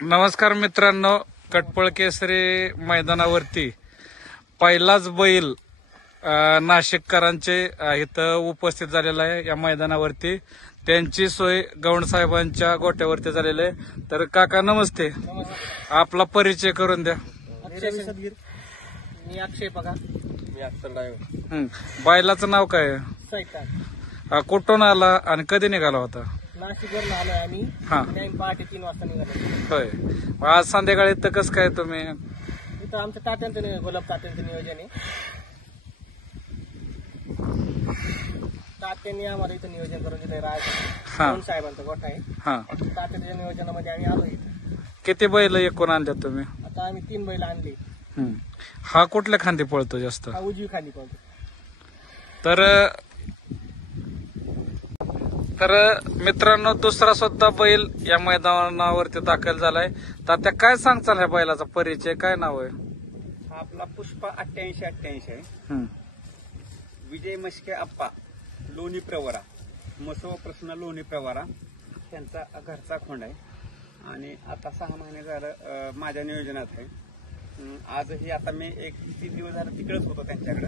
नमस्कार मित्रांनो, कटपळ केसरी मैदानावरती पहिलाच बैल नाशिककरांचे इथं उपस्थित झालेला आहे. या मैदानावरती त्यांची सोय गौंड साहेबांच्या गोट्यावरती झालेली आहे. तर काका नमस्ते, आपला परिचय करून द्या. मी अक्षय बघा. मी अक्षर ड्रायव्हर. बैलाचं नाव काय आहे? सैतान. कुठून आला आणि कधी निघाला होता? नाशिकवरून आलोय आम्ही. हा. पहाटे 3 वाजता निघालो. होय. आज संध्याकाळी तर कसं काय तुम्ही? इथं आमचं तात्यांचं गुलाब तात्यांचं नियोजन आहे. तात्यांनी आम्हाला इथं नियोजन करून दिलंय. राज साहेबांचा गोठा आहे. हा. तात्यांच्या नियोजनामध्ये आम्ही आलो इथं. किती बैल एकूण आणल्या तुम्ही? आता आम्ही 3 बैल आणले. हा कुठल्या खांदी पळतो जास्त? हा उजवी खाली पळतो. तर मित्रांनो, दुसरा सुद्धा बैल या मैदानावरती दाखल झालाय. तर त्या काय सांगचाल ह्या बैलाचा परिचय, काय नाव आहे? हा आपला पुष्पा 8888 आहे. विजय मस्के आप्पा लोणी प्रवरा, मसो प्रश्न लोणी प्रवरा त्यांचा घरचा खोंड आहे आणि आता 6 महिने झालं माझ्या नियोजनात आहे. आजही आता मी 1-3 दिवस झालं तिकडेच होतो त्यांच्याकडे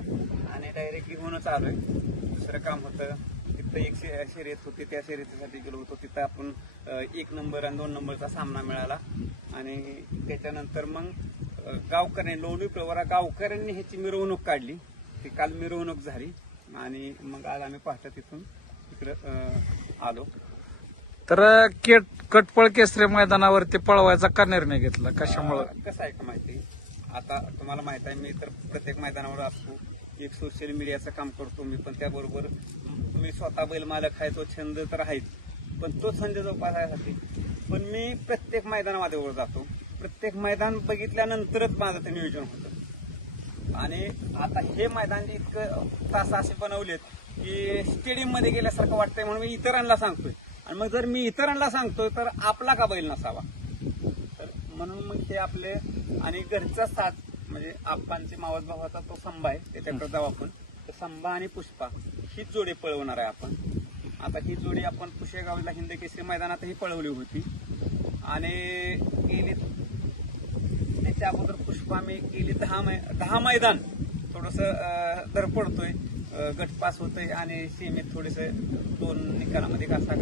आणि डायरेक्टली होऊनच आलोय. दुसरं काम होतं तिथं, एक शर्यत होती, त्या शर्यतीसाठी गेलो होतो. तिथं आपण 1 नंबर आणि 2 नंबरचा सामना मिळाला आणि त्याच्यानंतर मग गावकऱ्यांनी लोणी प्रवरा गावकऱ्यांनी ह्याची मिरवणूक काढली. ती काल मिरवणूक झाली आणि मग आज आम्ही पहाटे तिथून तिकडं आलो. तर कटपळ केसरी मैदानावरती पळवायचा का निर्णय घेतला, कशामुळे? कसं आहे का माहिती, आता तुम्हाला माहित आहे मी तर प्रत्येक मैदानावर असतो. एक सोशल मीडियाचं काम करतो मी, पण त्याबरोबर मी स्वतः बैल मालक आहे. तो छंद तर आहेच, पण तो छंद जोपासायसाठी पण मी प्रत्येक मैदानामध्ये वर जातो. प्रत्येक मैदान बघितल्यानंतरच माझं ते नियोजन होतं. आणि आता हे मैदान इतकं तास असे बनवलेत की स्टेडियम मध्ये गेल्यासारखं वाटतंय, म्हणून मी इतरांना सांगतोय. आणि मग जर मी इतरांना सांगतोय तर आपला का बैल नसावा? तर म्हणून मग ते आपले आणि घरचा साथ म्हणजे आप्पांचे मावस भावाचा तो संभा आहे, त्याच्याकडे जाऊ आपण. तर संभा आणि पुष्पा हीच जोडी पळवणार आहे आपण. आता ही जोडी आपण पुशेगावला हिंद केसरी मैदानातही पळवली होती आणि गेली त्याच्या अगोदर पुष्पा मी गेली 10 मैदान थोडस दर पडतोय, गटपास होतोय आणि सीमेत थोडेस 2 निकालामध्ये कसा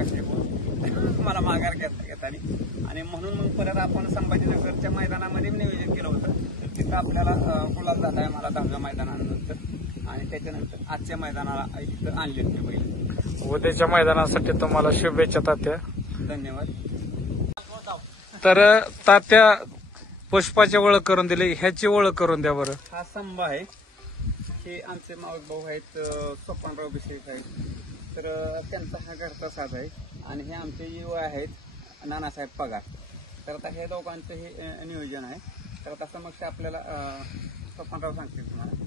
मला माघार घेता आणि म्हणून मग परत आपण संभाजीनगरच्या मैदानामध्ये नियोजन केलं होतं. तर तिथं आपल्याला गुलाल झाला आहे मला 10व्या मैदानानंतर आणि त्याच्यानंतर आजच्या मैदानाला इथं आणले ते बैल. उद्याच्या मैदानासाठी तुम्हाला शुभेच्छा तात्या. धन्यवाद. तर तात्या पुष्पाची ओळख करून दिली, ह्याची ओळख करून द्या बरं. हा संभा आहे, हे आमचे मावस भाऊ आहेत, स्वप्नराव बिशेख आहेत. तर त्यांचा हा घरचा साज आहे आणि हे आमचे युवा आहेत नानासाहेब पगार. तर आता हे दोघांचं हे नियोजन आहे. तर आता समक्ष आपल्याला स्वप्नराव सांगतील तुम्हाला.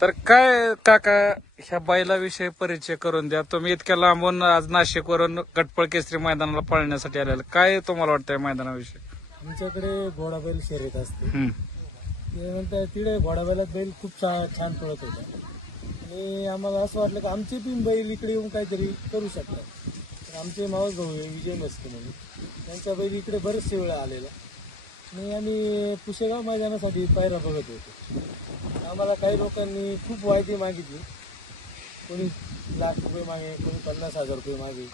तर काय काका ह्या बैलाविषयी परिचय करून द्या. तुम्ही इतक्या लांबून आज नाशिकवरून कटपळ केसरी मैदानाला पळण्यासाठी आलेला, काय तुम्हाला वाटतं या मैदानाविषयी? आमच्याकडे घोडा बैल शर्यत असते. त्यानंतर तिकडे घोडा बैलात बैल खूप छान पळत होता आणि आम्हाला असं वाटलं की आमचे पण बैल इकडे येऊन काहीतरी करू शकतात. तर आमचे मावस भाऊ विजय मस्के म्हणून त्यांच्या बैल इकडे बरेचसे वेळा आलेला आणि आम्ही पुशेगाव मैदानासाठी पायरा बघत होतो. आम्हाला काही लोकांनी खूप वायदी मागितली, कोणी ₹1,00,000 मागे, कोणी ₹50,000 मागे.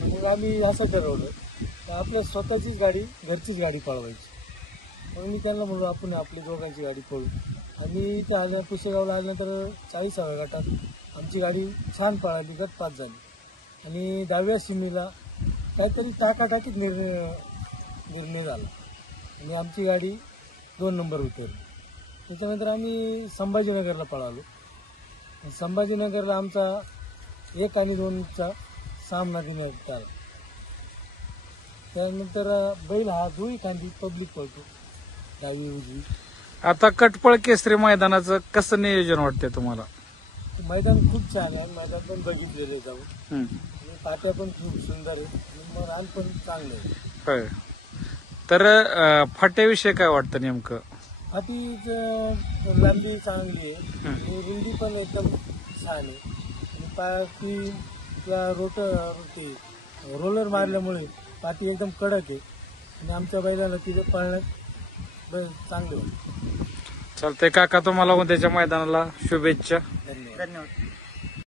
मग आम्ही असं ठरवलं तर आपल्या स्वतःचीच गाडी, घरचीच गाडी पळवायची. मग मी त्यांना म्हणलो आपण आपली दोघांची गाडी पळू. आणि इथं आल्या पुसेगावला आल्यानंतर 40व्या गटात आमची गाडी छान पळाली, गट 5 झाली आणि 10व्या सीमेला काहीतरी टाकाटाकीत निर्णय झाला आणि आमची गाडी 2 नंबर उतरली. त्याच्यानंतर आम्ही संभाजीनगरला पळालो. संभाजीनगरला आमचा 1 आणि 2चा सामना देण्यात आला. त्यानंतर बैल हा दोन्ही खांदी पब्लिक पळतो, डावी उजवी. आता कटपळ केसरी मैदानाचं कसं नियोजन वाटतंय तुम्हाला? मैदान खूप छान आहे, मैदान पण बघितलेलं आहे जाऊन आणि पाट्या पण खूप सुंदर आहे आणि रान पण चांगलं आहे. होय. तर फाट्याविषयी काय वाटतं नेमकं? फाटीच लांबी चांगली आहे आणि रुंदी पण एकदम छान आहे आणि पाठी रोलर मारल्यामुळे पाठी एकदम कडक आहे आणि आमच्या बैलाला तिथे पळण्यात चांगले होते. चालतंय काका, तुम्हाला उद्याच्या मैदानाला शुभेच्छा. धन्यवाद.